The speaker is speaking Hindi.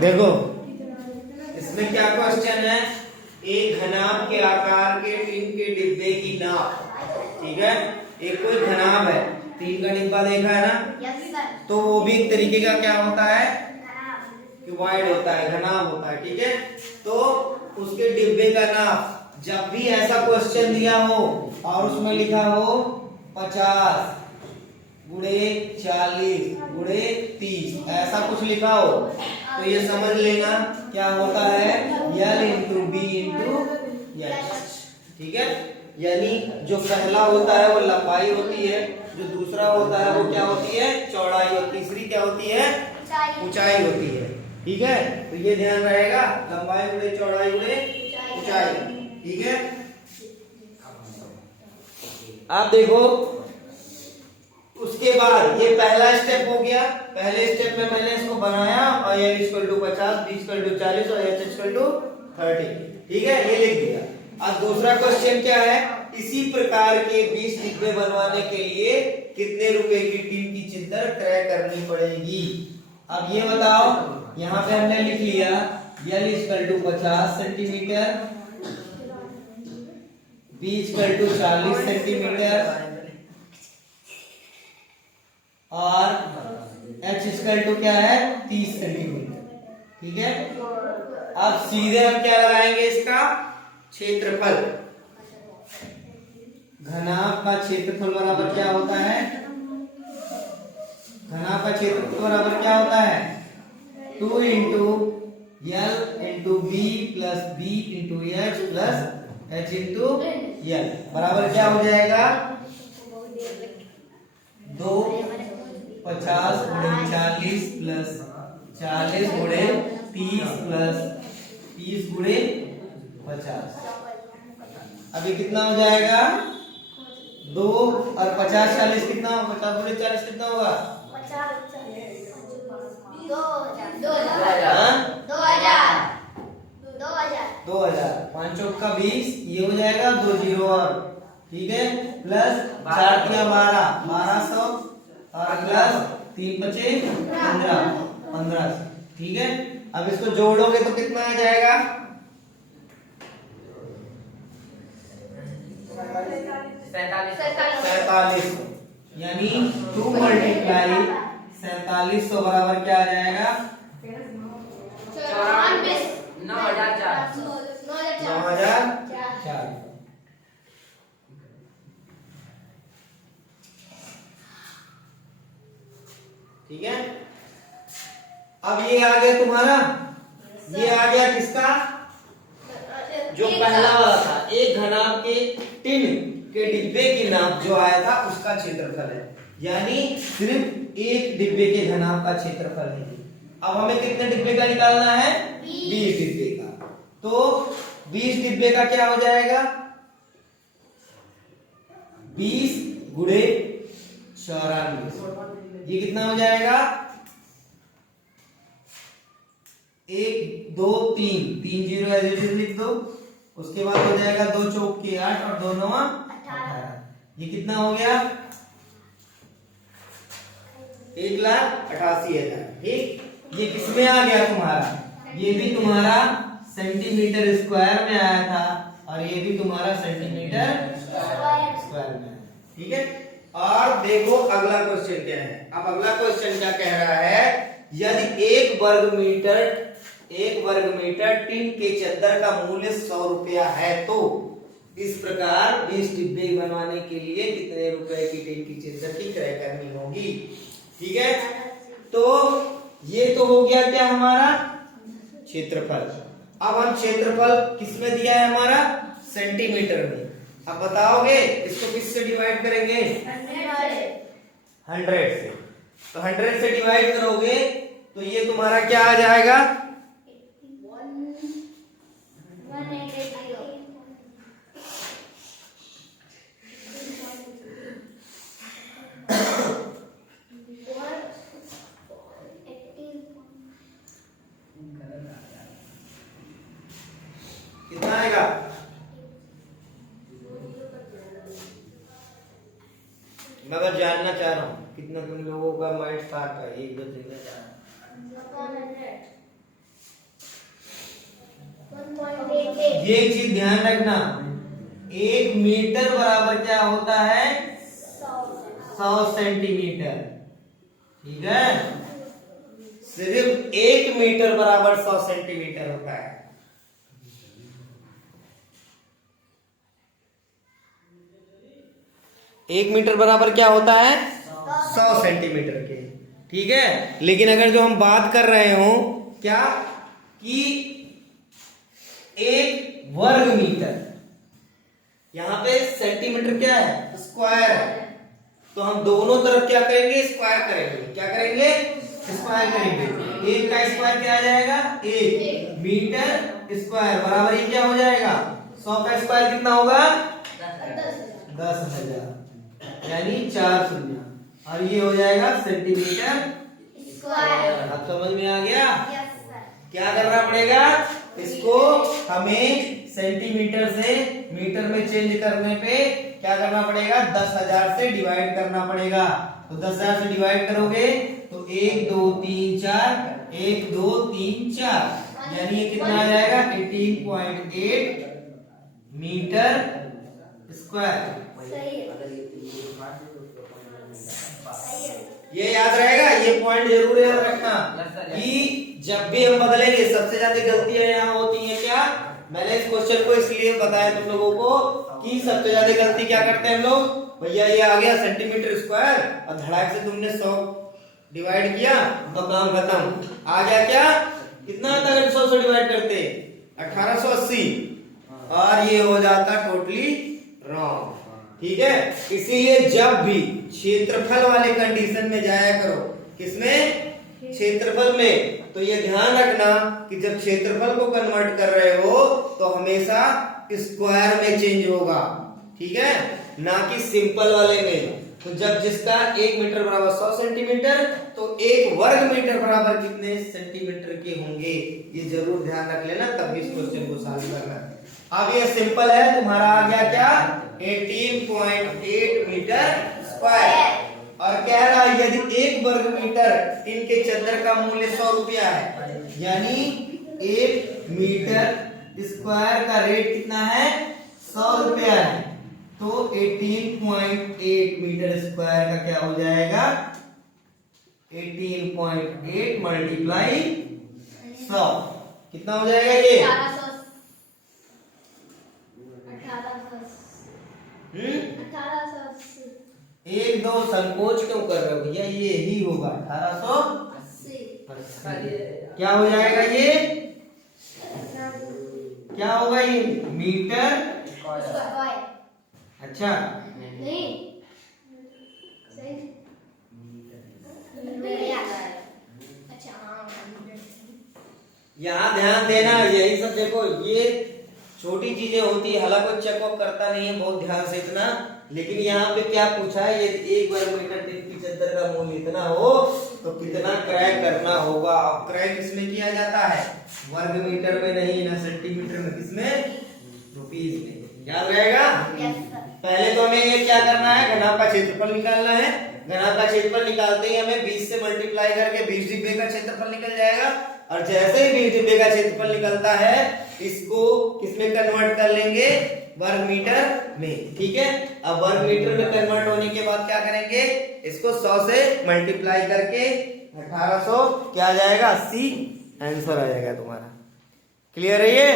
देखो इसमें क्या क्वेश्चन है, एक घनाभ के आकार के टीन के डिब्बे की नाप। ठीक है, एक कोई घनाभ है, टीन का डिब्बा देखा है ना, तो वो भी एक तरीके का क्या होता है, क्यूबॉइड होता है, घनाभ होता है। ठीक है, तो उसके डिब्बे का नाप, जब भी ऐसा क्वेश्चन दिया हो और उसमें लिखा हो 50 गुणे 40 गुणे 30 ऐसा कुछ लिखा हो, तो ये समझ लेना क्या होता है, L into B into H. ठीक है, यानी जो पहला होता है वो लंबाई होती है, जो दूसरा होता है वो क्या होती है, चौड़ाई, और तीसरी क्या होती है, ऊंचाई होती है। ठीक है, तो ये ध्यान रहेगा, लंबाई गुणे चौड़ाई गुणे ऊंचाई। ठीक है, आप देखो उसके बाद ये पहला स्टेप हो गया। पहले स्टेप में मैंने इसको बनाया और L equal to 50, B equal to 40 और H इक्वल टू 30। ठीक है, ये लिख दिया। अब दूसरा क्वेश्चन क्या है, इसी प्रकार के 20 डिब्बे बनवाने के लिए कितने रुपए की टीन की चद्दर क्रय करनी पड़ेगी। अब ये बताओ, यहाँ पे हमने लिख लिया L equal to 50 centimetre, B equal to 40 centimetre और H इक्वल टू क्या है, 30 सेंटीमीटर। ठीक है, अब सीधे हम क्या लगाएंगे, इसका क्षेत्रफल। घनाभ का क्षेत्रफल बराबर क्या होता है, घनाभ का क्षेत्रफल बराबर क्या होता है, 2 into L into B plus B into H plus H into L बराबर क्या हो जाएगा, 2 50 गुणे 40 प्लस 40 गुणे 30 प्लस 30 गुणे 50। अभी कितना हो जाएगा, 2 और 50 40 कितना, 50 गुणे 40 कितना होगा, 2000। 5 चौक का 20, ये हो जाएगा 2 जीरो और। ठीक है, प्लस 4 तिया 12, 1200 और प्लस 3 बचे 15। ठीक है, अब इसको जोड़ोगे तो कितना आ जाएगा, 47। यानी 2 मल्टीप्लाई 4700 बराबर क्या आ जाएगा, 9004। ठीक है, अब ये आ गया तुम्हारा, ये आ गया किसका, जो पहला वाला था, एक घनाभ के टिन के डिब्बे की नाप जो आया था उसका क्षेत्रफल है, यानी सिर्फ एक डिब्बे के घनाभ का क्षेत्रफल है। अब हमें कितने डिब्बे का निकालना है, 20 डिब्बे का। तो 20 डिब्बे का क्या हो जाएगा, 20 गुणे 94, ये कितना हो जाएगा, 1 2 3 3 जीरो एज लिख दो। उसके बाद हो जाएगा 2 चौक के 8 और 2 9 18। ये कितना हो गया, 1,88,000। ठीक, ये किसमें आ गया तुम्हारा, ये भी तुम्हारा सेंटीमीटर स्क्वायर में आया था और ये भी तुम्हारा सेंटीमीटर स्क्वायर में। ठीक है, और देखो अगला क्वेश्चन क्या है। अब अगला क्वेश्चन क्या कह रहा है, यदि एक वर्ग मीटर टीन के चद्दर का मूल्य 100 रुपया है, तो इस प्रकार 20 डिब्बे बनवाने के लिए कितने रुपए की टीन की चद्दर की क्रय करनी होगी। ठीक है, तो ये तो हो गया क्या हमारा क्षेत्रफल। अब हम क्षेत्रफल किसमें दिया है हमारा, सेंटीमीटर में। अब बताओगे इसको किससे डिवाइड करेंगे, 100 से। तो 100 से डिवाइड करोगे तो ये तुम्हारा क्या आ जाएगा, 1 कितना आएगा, मैं बस जानना चाह रहा हूँ कितना तुम लोगों का माइंड स्टार्ट है, 1 2 3 4। ये एक चीज ध्यान रखना, 1 मीटर बराबर क्या होता है? 100 सेंटीमीटर। ठीक है, सिर्फ 1 मीटर बराबर 100 सेंटीमीटर होता है। एक मीटर बराबर क्या होता है? 100 सेंटीमीटर के। ठीक है, लेकिन अगर जो हम बात कर रहे हो क्या कि 1 वर्ग मीटर, यहां पे सेंटीमीटर क्या है? स्क्वायर है, तो हम दोनों तरफ क्या करेंगे? स्क्वायर करेंगे। क्या करेंगे? स्क्वायर करेंगे। 1 का स्क्वायर क्या आ जाएगा? 1 मीटर स्क्वायर बराबर ये क्या हो जाएगा? 100 का स्क्वायर कितना होगा? 10,000, यानी 4 शून्य, और ये हो जाएगा सेंटीमीटर स्क्वायर। अब समझ में आ गया? क्या करना पड़ेगा? इसको हमें सेंटीमीटर से मीटर में चेंज करने पे क्या करना पड़ेगा? 10,000 से डिवाइड करना पड़ेगा। तो 10,000 से डिवाइड करोगे तो 1 2 3 4, 1 2 3 4, यानी ये कितना आ जाएगा? 18.8 मीटर स्क्वायर। ये याद रहेगा, ये पॉइंट जरूर याद रखना कि जब भी हम बदलेंगे, सबसे ज्यादा गलतियां यहाँ होती हैं। क्या मैंने इस क्वेश्चन को इसलिए बताया तुम लोगों को कि सबसे ज्यादा गलती क्या करते हैं हम लोग? भैया ये आ गया सेंटीमीटर स्क्वायर और धड़ाक से तुमने 100 डिवाइड किया तो काम खत्म। आ गया क्या? कितना आता अगर 100 से डिवाइड करते? 1880, और ये हो जाता टोटली रॉन्ग। ठीक है, इसीलिए जब भी क्षेत्रफल वाले कंडीशन में जाया करो, किसमें? क्षेत्रफल में, तो ये ध्यान रखना कि जब क्षेत्रफल को कन्वर्ट कर रहे हो तो हमेशा स्क्वायर में चेंज होगा। ठीक है, ना कि सिंपल वाले में। तो जब जिसका 1 मीटर बराबर 100 सेंटीमीटर, तो 1 वर्ग मीटर बराबर कितने सेंटीमीटर के होंगे, ये जरूर ध्यान रख लेना, तब भी इस क्वेश्चन को सॉल्व करना। अब ये सिंपल है, तुम्हारा आ गया क्या? 18.8 मीटर स्क्वायर। और कह रहा है यदि 1 वर्ग मीटर टीन के चद्दर का मूल्य 100 रुपया है, यानी 1 मीटर स्क्वायर का रेट कितना है? 100 रुपया है, तो 18.8 मीटर स्क्वायर का क्या हो जाएगा? 18.8 मल्टीप्लाई 100 कितना हो जाएगा? ये 1880। 1 2 संकोच क्यों कर रहे हो भैया? ये ही होगा 1880। क्या हो जाएगा? ये क्या होगा? ये मीटर। अच्छा नहीं सही। अच्छा यहाँ ध्यान देना, यही सब देखो, ये छोटी चीजें होती है, हालांकि चेकअप करता नहीं है बहुत ध्यान से इतना, लेकिन यहाँ पे क्या पूछा है? यदि 1 वर्ग मीटर टीन की चद्दर का मूल्य इतना हो तो कितना क्रय करना होगा। अब क्रय किसमें किया जाता है? वर्ग मीटर में नहीं, ना सेंटीमीटर में, किसमें? रुपीज में। याद रहेगा? पहले तो हमें ये क्या करना है? घनाभ का क्षेत्रफल निकालना है। घनाभ का क्षेत्रफल निकालते ही हमें 20 से मल्टीप्लाई करके 20 डिब्बे का क्षेत्रफल निकल जाएगा, और जैसे ही 20 डिब्बे का क्षेत्रफल निकलता है, इसको किसमें कन्वर्ट कर लेंगे? वर्ग मीटर में। ठीक है, अब वर्ग मीटर में कन्वर्ट होने के बाद क्या करेंगे? इसको 100 से मल्टीप्लाई करके 1800 क्या आ जाएगा? 80 आंसर आ जाएगा तुम्हारा। क्लियर है ये?